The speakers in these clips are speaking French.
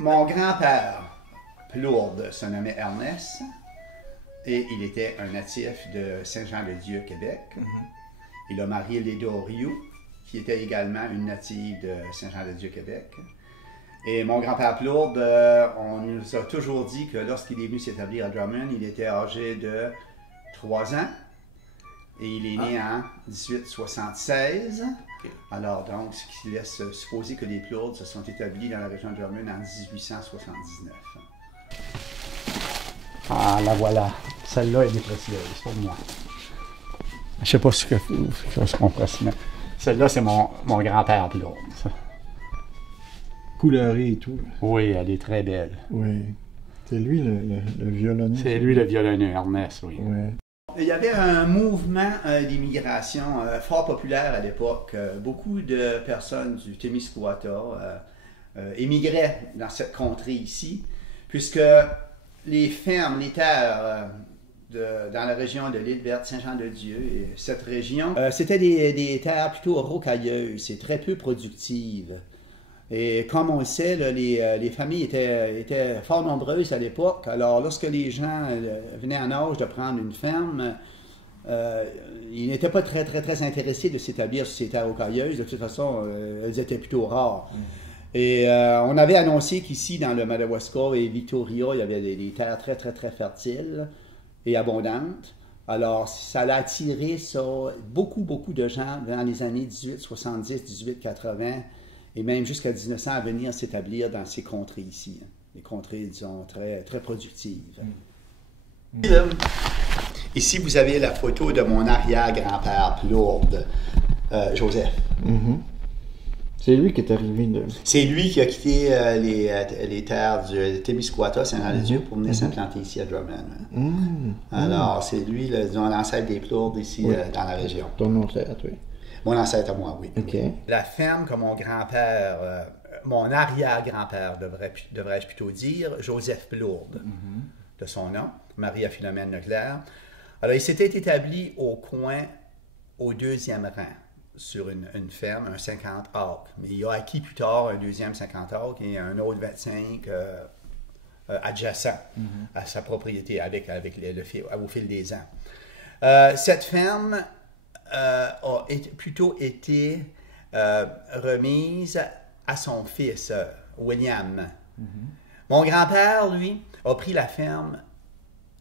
Mon grand-père, Plourde, se nommait Ernest et il était un natif de Saint-Jean-de-Dieu, Québec. Il a marié Léda Rioux, qui était également une native de Saint-Jean-de-Dieu, Québec. Et mon grand-père Plourde, on nous a toujours dit que lorsqu'il est venu s'établir à Drummond, il était âgé de 3 ans. Et il est né en 1876. Okay. Alors, donc, ce qui laisse supposer que les Plourdes se sont établis dans la région de Drummond en 1879. Ah, la voilà. Celle-là, elle est précieuse pour moi. Je ne sais pas ce qu'on pourrait se mettre. Celle-là, c'est mon grand-père Plourde. Couleur et tout. Oui, elle est très belle. Oui. C'est lui le violonneux. C'est lui le violonneux, Ernest, oui. Oui. Il y avait un mouvement d'immigration fort populaire à l'époque. Beaucoup de personnes du Témiscouata émigraient dans cette contrée ici, puisque les fermes, les terres dans la région de l'île verte, Saint-Jean-de-Dieu, et cette région, c'était des terres plutôt rocailleuses et très peu productives. Et comme on le sait, là, les familles étaient fort nombreuses à l'époque. Alors, lorsque les gens venaient en âge de prendre une ferme, ils n'étaient pas très intéressés de s'établir sur ces terres rocailleuses. De toute façon, elles étaient plutôt rares. Et on avait annoncé qu'ici, dans le Madawaska et Victoria, il y avait des terres très fertiles et abondantes. Alors, ça a attiré beaucoup de gens dans les années 1870, 1880, et même jusqu'à 1900 à venir s'établir dans ces contrées ici. Des contrées, disons, très productives. Ici, vous avez la photo de mon arrière-grand-père Plourde, Joseph. C'est lui qui est arrivé de... C'est lui qui a quitté les terres du Témiscouata, Saint-Jean-de-Dieu, pour venir s'implanter ici à Drummond. Alors, c'est lui, disons, l'ancêtre des Plourdes ici dans la région. Ton ancêtre, oui. Mon ancêtre à moi, oui. Okay. La ferme que mon grand-père, mon arrière-grand-père, devrais-je plutôt dire, Joseph Plourde, de son nom, Maria-Philomène Leclerc. Alors, il s'était établi au coin, au 2e rang, sur une ferme, un 50 acres. Mais il a acquis plus tard un deuxième 50 acres et un autre 25 adjacent à sa propriété au fil des ans. Cette ferme a plutôt été remise à son fils, William. Mon grand-père, lui, a pris la ferme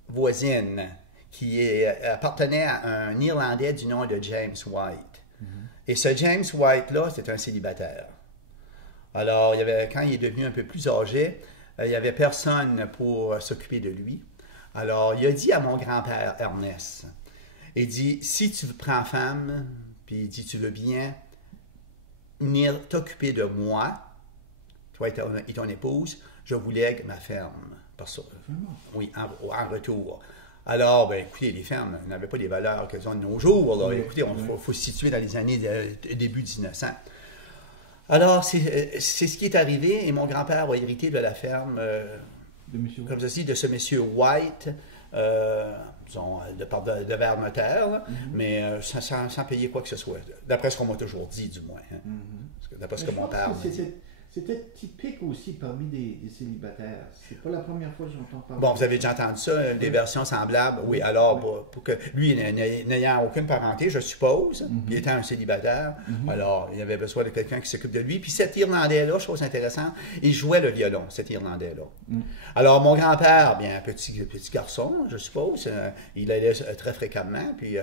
voisine qui appartenait à un Irlandais du nom de James White. Et ce James White-là, c'était un célibataire. Alors, quand il est devenu un peu plus âgé, il n'y avait personne pour s'occuper de lui. Alors, il a dit à mon grand-père Ernest, il dit, si tu prends femme, puis il dit, tu veux bien venir t'occuper de moi, toi et ton épouse, je vous lègue ma ferme. Oui, en retour. Alors, ben, écoutez, les fermes n'avaient pas les valeurs qu'elles ont de nos jours. Là. Écoutez, il faut se situer dans les années début 1900. Alors, c'est ce qui est arrivé, et mon grand-père a hérité de la ferme, comme ceci, de ce monsieur White, disons, de vers notaire, mais sans payer quoi que ce soit, d'après ce qu'on m'a toujours dit, du moins. Hein. D'après ce que mon père m'a dit. C'était typique aussi parmi des célibataires. C'est pas la première fois que j'entends parler. Bon, vous avez déjà entendu ça, des versions semblables. Oui, alors, pour que lui, n'ayant aucune parenté, je suppose, il était un célibataire, alors il avait besoin de quelqu'un qui s'occupe de lui. Puis cet Irlandais-là, chose intéressante, il jouait le violon, cet Irlandais-là. Alors, mon grand-père, bien, petit garçon, je suppose, il allait très fréquemment, puis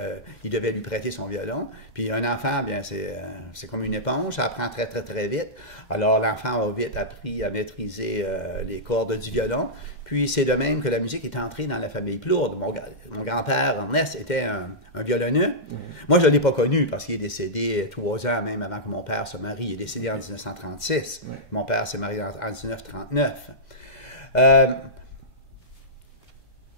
il devait lui prêter son violon. Puis un enfant, bien, c'est comme une éponge, ça apprend très vite. Alors, l'enfant a vite appris à maîtriser les cordes du violon. Puis, c'est de même que la musique est entrée dans la famille Plourde. Mon grand-père, Ernest, était un violonneux. Moi, je ne l'ai pas connu parce qu'il est décédé 3 ans même avant que mon père se marie. Il est décédé en 1936. Mon père s'est marié en 1939.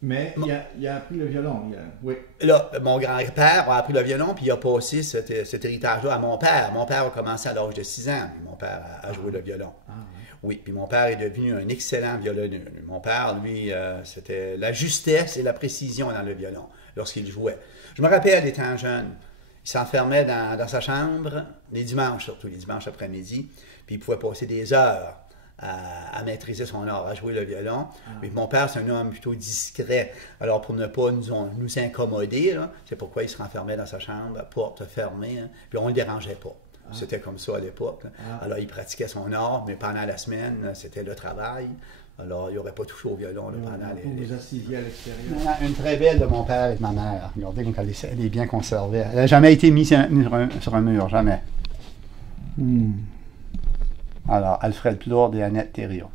Mais il a appris le violon. Oui. Là, mon grand-père a appris le violon, puis il a passé cet héritage-là à mon père. Mon père a commencé à l'âge de 6 ans, puis mon père a joué le violon. Oui, puis mon père est devenu un excellent violonneux. Mon père, lui, c'était la justesse et la précision dans le violon lorsqu'il jouait. Je me rappelle, étant jeune, il s'enfermait dans sa chambre, les dimanches surtout, les dimanches après-midi, puis il pouvait passer des heures à maîtriser son art, à jouer le violon. Puis mon père, c'est un homme plutôt discret. Alors, pour ne pas nous incommoder, là, c'est pourquoi il se renfermait dans sa chambre, porte fermée, hein, puis on ne le dérangeait pas. C'était comme ça à l'époque. Alors, il pratiquait son art, mais pendant la semaine, c'était le travail. Alors, il n'aurait pas touché au violon là, pendant les... Vous vous assisiez à l'extérieur. Une très belle de mon père et de ma mère. Regardez comme elle est bien conservée. Elle n'a jamais été mise sur un mur, jamais. Alors, Alfred Plourde et Annette Thériault.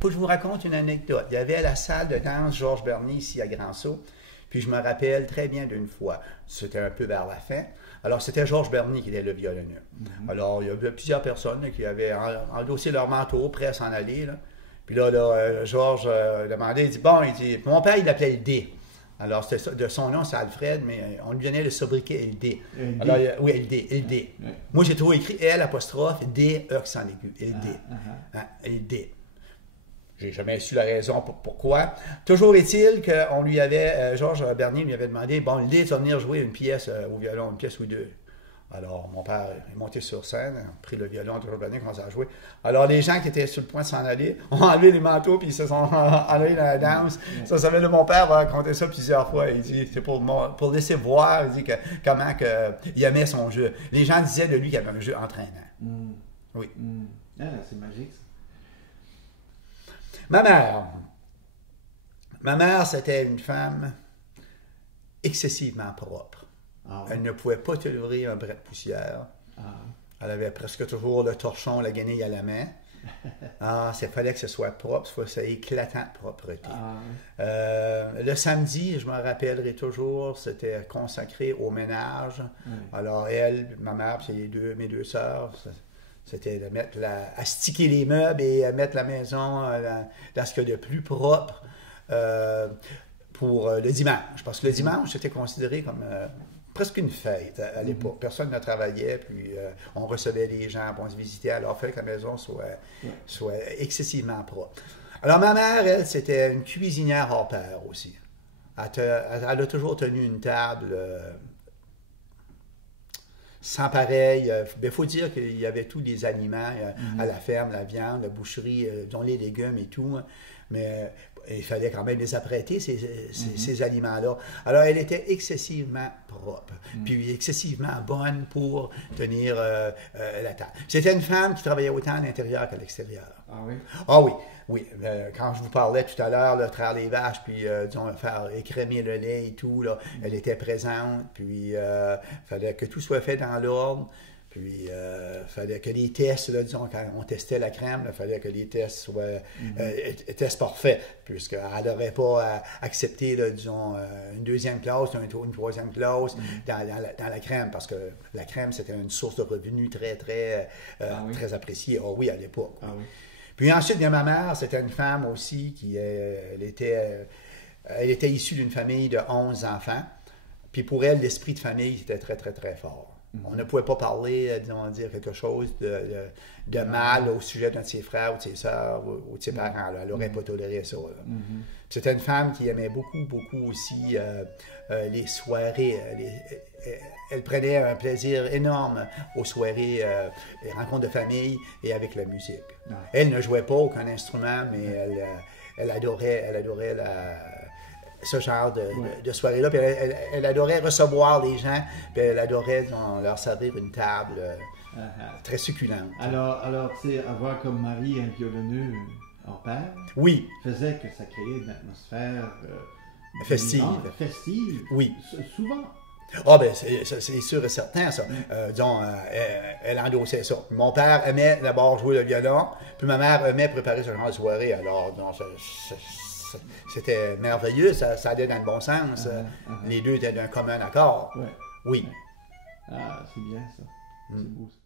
Faut que je vous raconte une anecdote. Il y avait à la salle de danse Georges Bernier ici à Grand-Sault. Puis je me rappelle très bien d'une fois, c'était un peu vers la fin. Alors, c'était Georges Bernier qui était le violonneux. Alors, il y avait plusieurs personnes là, qui avaient endossé leur manteau, prêts à s'en aller. Là. Puis là, Georges demandait, il dit, mon père, il l'appelait le D. Alors, de son nom, c'est Alfred, mais on lui donnait le sobriquet LD. Alors, oui, LD. Moi, j'ai toujours écrit L apostrophe D, E accent aigu. LD. J'ai jamais su la raison pourquoi. Toujours est-il qu'on lui avait, Georges Bernier lui avait demandé, bon, LD, tu vas venir jouer une pièce au violon, une pièce ou deux. Alors, mon père est monté sur scène, a pris le violon, toujours Bernier, commencé à jouer. Alors, les gens qui étaient sur le point de s'en aller ont enlevé les manteaux, puis ils se sont allés dans la danse. Ça savait, mon père va raconter ça plusieurs fois. Il dit, c'est pour laisser voir, il dit comment il aimait son jeu. Les gens disaient de lui qu'il avait un jeu entraînant. Oui. Ah, c'est magique, ça. Ma mère, c'était une femme excessivement propre. Elle ne pouvait pas tolérer un bret de poussière. Elle avait presque toujours le torchon, la guenille à la main. Il fallait que ce soit propre, c'est éclatant de propreté. Le samedi, je me rappellerai toujours, c'était consacré au ménage. Alors elle, ma mère, puis mes deux sœurs, c'était de mettre à sticker les meubles et à mettre la maison dans ce qu'il y a de plus propre pour le dimanche. Parce que le dimanche, c'était considéré comme presque une fête à l'époque. Personne ne travaillait, puis on recevait les gens, puis on se visitait. Alors, il fallait que la maison soit excessivement propre. Alors, ma mère, elle, c'était une cuisinière hors pair aussi. Elle a toujours tenu une table... sans pareil. Il faut dire qu'il y avait tous les aliments à la ferme, la viande, la boucherie, dont les légumes et tout. Mais il fallait quand même les apprêter, ces aliments-là. Alors, elle était excessivement propre, puis excessivement bonne pour tenir la table. C'était une femme qui travaillait autant à l'intérieur qu'à l'extérieur. Ah oui? Ah oui. Oui, quand je vous parlais tout à l'heure, traire les vaches, puis disons, faire écrémer le lait et tout, là, elle était présente, puis il fallait que tout soit fait dans l'ordre, puis il fallait que les tests, là, disons, quand on testait la crème, il fallait que les tests soient tests parfaits, puisqu'elle n'aurait pas accepté, là, disons, une deuxième classe, une troisième classe dans la crème, parce que la crème, c'était une source de revenus très appréciée. Ah oui, à l'époque. Ah oui. Puis ensuite, il y a ma mère, c'était une femme aussi qui elle était issue d'une famille de 11 enfants. Puis pour elle, l'esprit de famille était très, très, très fort. On ne pouvait pas parler, disons, dire quelque chose de mal au sujet d'un de ses frères ou de ses sœurs ou de ses parents. Là. Elle n'aurait pas toléré ça. C'était une femme qui aimait beaucoup, beaucoup aussi les soirées. Elle prenait un plaisir énorme aux soirées, les rencontres de famille et avec la musique. Elle ne jouait pas aucun instrument, mais elle adorait ce genre de soirée-là. Puis elle adorait recevoir les gens, puis elle adorait leur servir une table très succulente. Alors tu sais, avoir comme mari un violonneux hors pair, oui, faisait que ça créait une atmosphère festive. Oui. Souvent. Ah, ben, c'est sûr et certain, ça. Disons, elle endossait ça. Mon père aimait d'abord jouer le violon, puis ma mère aimait préparer ce genre de soirée. Alors, c'était merveilleux, ça allait dans le bon sens. Les deux étaient d'un commun accord. Ouais. Oui. Ah, c'est bien ça. C'est beau ça.